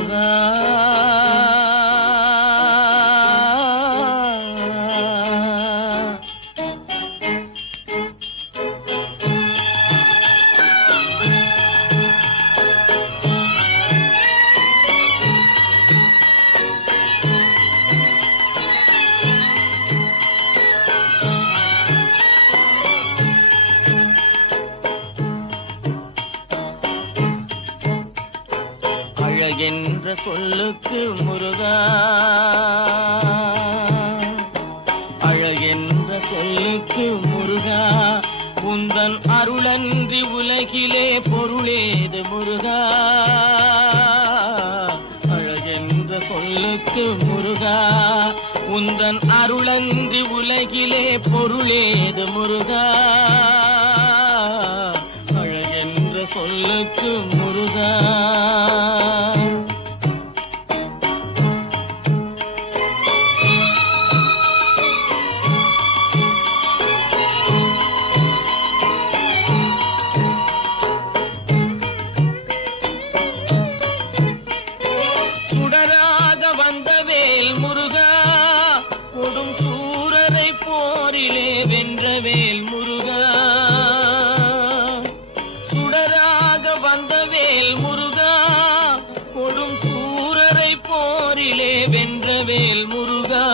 முருகா. அழகென்ற சொல்லுக்கு முருகா, அழகென்ற சொல்லுக்கு முருகா, உந்தன் அருளன்றி உலகிலே பொருளேது முருகா. அழகென்ற சொல்லுக்கு முருகா, உந்தன் அருளன்றி உலகிலே பொருளேது முருகா. அழகென்ற சொல்லுக்கு முருகா. சுடராக வந்த வேல் முருகா, கொடும் சூரரை போரிலே வென்ற வேல் முருகா. சுடராக வந்த வேல் முருகா, கொடும் சூரரை போரிலே வென்ற வேல் முருகா.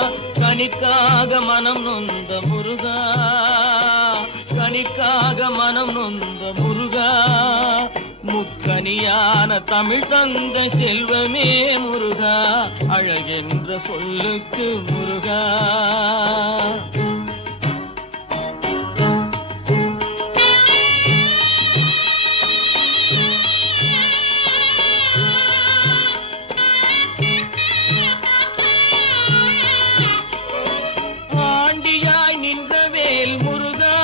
கனிக்காக மனம் நொந்த முருகா, கனிக்காக மனம் நொந்த முருகா. முக்கனியான தமிழ் தந்த செல்வமே முருகா, அழகென்ற சொல்லுக்கு முருகா. ஆண்டியாய் நின்ற வேல் முருகா,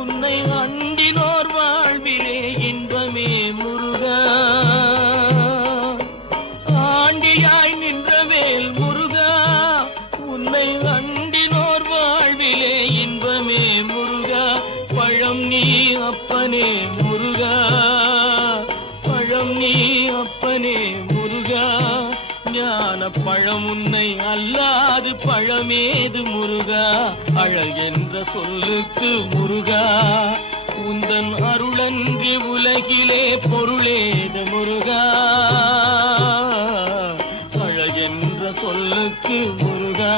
உன்னை அண்டினோர் வாழ்விலே இன்பமே முருகா. ஆண்டியாய் நின்ற வேல் முருகா, உன்னை அண்டினோர் வாழ்விலே இன்பமே முருகா. பழம் நீ அப்பனே முருகா, பழம் நீ அப்பனே முருகா. ஞான பழம் உன்னை அல்லாது பழமேது முருகா. அழகென்ற சொல்லுக்கு முருகா, உந்தன் அருளன்றி உலகிலே பொருளேது முருகா. அழகென்ற சொல்லுக்கு முருகா.